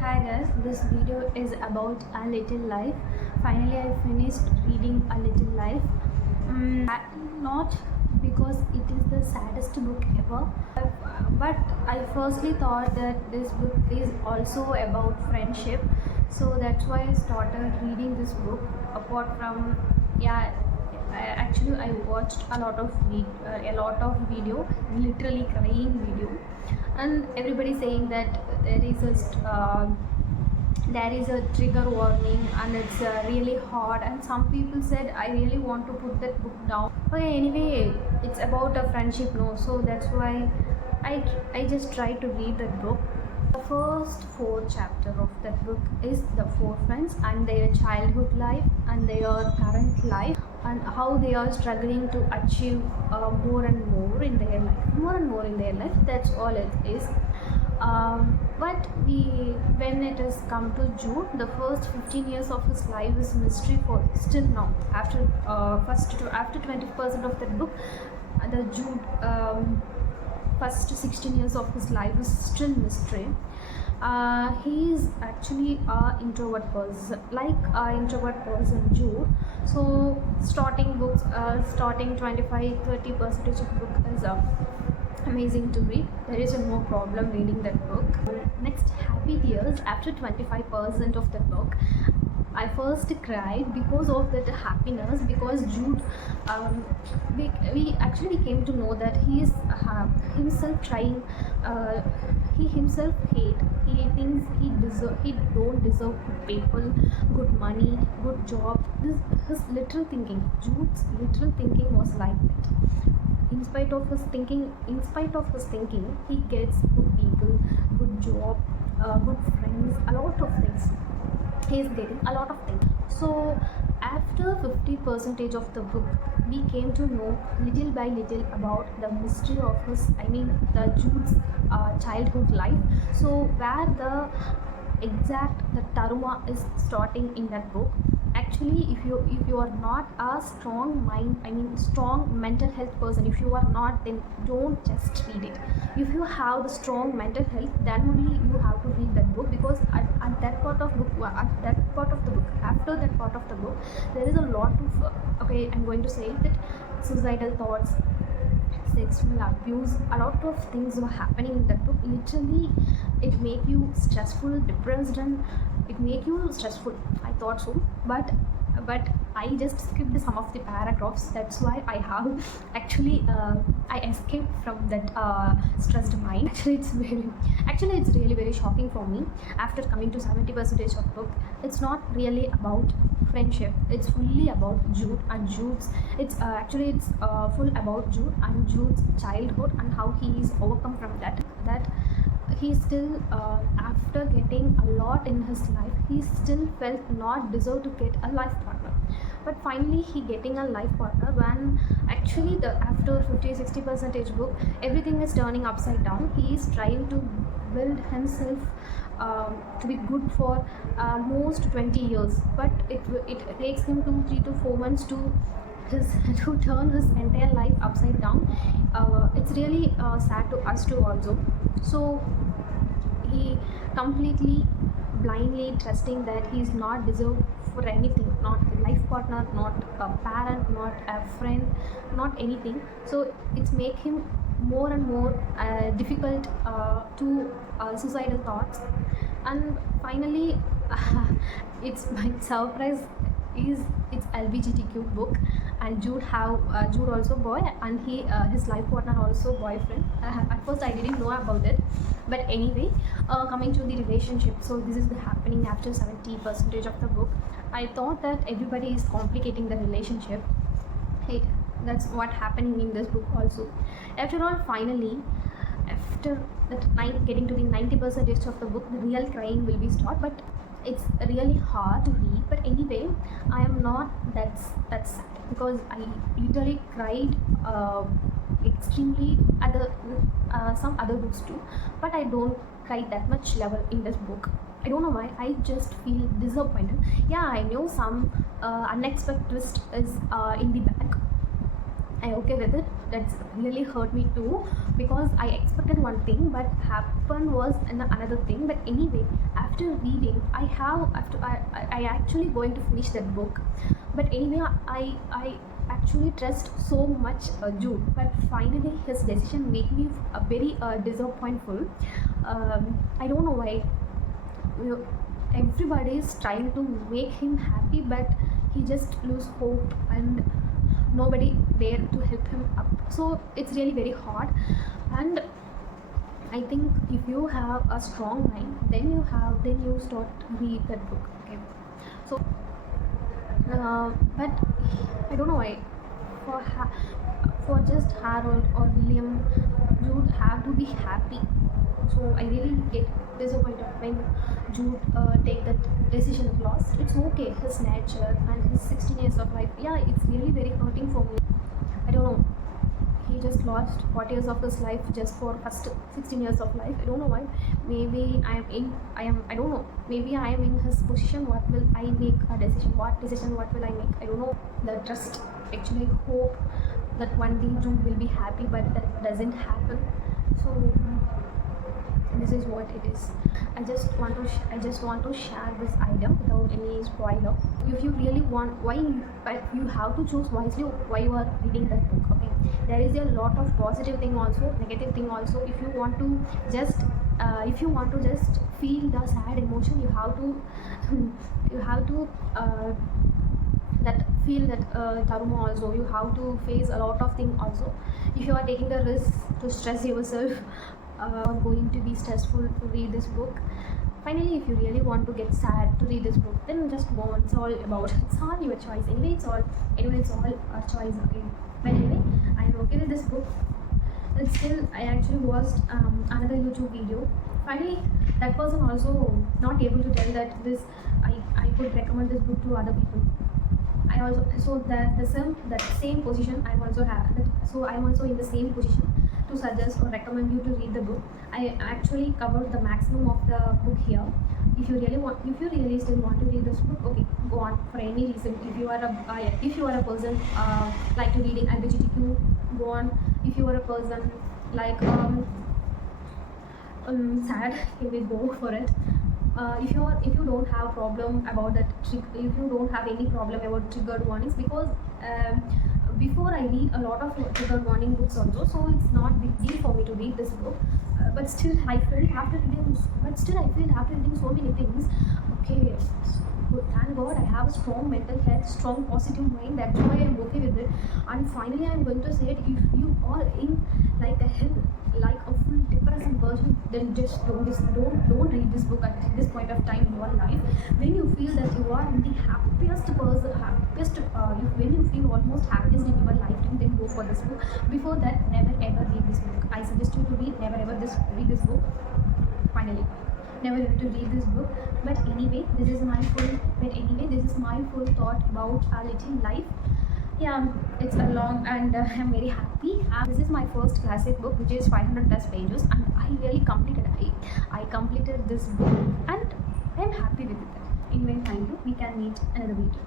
Hi guys, this video is about A Little Life. Finally, I finished reading A Little Life. Not because it is the saddest book ever, but I firstly thought that this book is also about friendship. So that's why I started reading this book. Apart from, yeah, I watched a lot of video, literally crying video, and everybody saying that there is a trigger warning and it's really hard, and some people said I really want to put that book down. Okay, anyway, it's about a friendship, no, so that's why I just tried to read that book. The first four chapter of that book is the four friends and their childhood life and their current life, and how they are struggling to achieve more and more in their life. That's all it is. But when it has come to Jude, the first 15 years of his life is mystery for still now. After 20% of that book, the Jude first 16 years of his life is still mystery. He is actually a introvert person, Jude. So starting 25-30% of book is amazing to read. There is no problem reading that book. Next, happy tears after 25% of the book. I first cried because of that happiness, because Jude, we actually came to know that he is himself trying, he himself hate, he thinks he don't deserve good people, good money, good job. His literal thinking, Jude's literal thinking was like that. In spite of his thinking, he gets good people, good job, good friends, a lot of things. He is getting a lot of things. So after 50% of the book, we came to know little by little about the mystery of the Jude's childhood life. So where the Taruma is starting in that book. Actually, if you are not a strong mental health person, if you are not, then don't just read it. If you have the strong mental health, then only you have to read that book, because at that part of the book, after that part of the book, there is a lot of I'm going to say that suicidal thoughts, sexual abuse, a lot of things were happening in that book. Literally, it make you stressful, depressed, and it make you stressful. I thought so, but I just skipped some of the paragraphs. That's why I have I escaped from that stressed mind. Actually it's really very shocking for me. After coming to 70% of book, it's not really about friendship, it's fully about Jude and Jude's, it's full about Jude and Jude's childhood, and how he is overcome from that he still, after getting a lot in his life, he still felt not deserve to get a life partner. But finally he getting a life partner, when actually after 50-60% book, everything is turning upside down. He is trying to build himself to be good for almost 20 years, but it takes him 3 to 4 months to turn his entire life upside down. It's really sad to us too also. So he completely blindly trusting that he is not deserved for anything, not a life partner, not a parent, not a friend, not anything. So it's make him more and more difficult to suicidal thoughts. And finally, it's my surprise is it's LGBTQ book, and Jude also boy, and his life partner also boyfriend. At first I didn't know about it, but anyway, coming to the relationship. So this is the happening after 70% of the book. I thought that everybody is complicating the relationship. Hey, that's what happening in this book also. After all, finally, after that getting to the 90% of the book, the real crying will be start. But it's really hard to read. But anyway, I am not that sad, because I literally cried extremely at some other books too, but I don't cry that much level in this book. I don't know why, I just feel disappointed. Yeah, I know some unexpected twist is in the back. I'm okay with it, that's really hurt me too, because I expected one thing but happened was another thing. But anyway, after reading, I actually going to finish that book. But anyway, I actually trust so much Jude, but finally his decision made me very disappointful. I don't know why. You Everybody is trying to make him happy, but he just lose hope and nobody there to help him up. So it's really very hard. And I think if you have a strong mind, then you start read that book. Okay, so but I don't know why for just Harold or William, Jude have to be happy. So I really get disappointed when Jude take that decision of loss. It's okay, his nature and his 16 years of life. Yeah, it's really very hurting for me. I don't know. He just lost 40 years of his life just for first 16 years of life. I don't know why. Maybe I don't know. Maybe I am in his position. What will I make a decision? What decision? What will I make? I don't know. The trust actually hope that one day Jude will be happy, but that doesn't happen. So this is what it is. I just want to share this item without any spoiler. If you really want, but you have to choose wisely why you are reading that book. Okay, there is a lot of positive thing also, negative thing also. If you want to just feel the sad emotion, you have to that feel that Dharma also. You have to face a lot of things also. If you are taking the risk to stress yourself, going to be stressful to read this book. Finally, if you really want to get sad to read this book, then just go on. It's all your choice. Anyway, it's all our choice. Okay. But anyway, I am okay with this book. And still, I actually watched another YouTube video. Finally, that person also not able to tell that I could recommend this book to other people. I also, so that that same position I also have. So I'm also in the same position to suggest or recommend you to read the book. I actually covered the maximum of the book here. If you really still want to read this book, okay, go on for any reason. If you are a person like to reading LGBTQ, go on. If you are a person like sad, okay, go for it. If you don't have problem about that, if you don't have any problem about triggered warnings, because before I read a lot of triggered warning books also, so it's not big deal for me to read this book. But still I feel after reading so many things, okay, so thank God I have a strong mental health, strong positive mind. That's why I'm okay with it. And finally, I'm going to say it: if you are in like a hell, like a full depressed person, then just don't read this book at this point of time in your life. When you feel that you are the happiest person, when you feel almost happiest in your lifetime, then go for this book. Before that, never ever read this book. I suggest you to never ever read this book. Finally, never ever to read this book. But anyway, this is my full thought about our little life. Yeah, it's a long and I'm very happy. This is my first classic book, which is 500 plus pages, and I really completed it. I completed this book and I'm happy with it. Anyway, thank you. We can meet another video.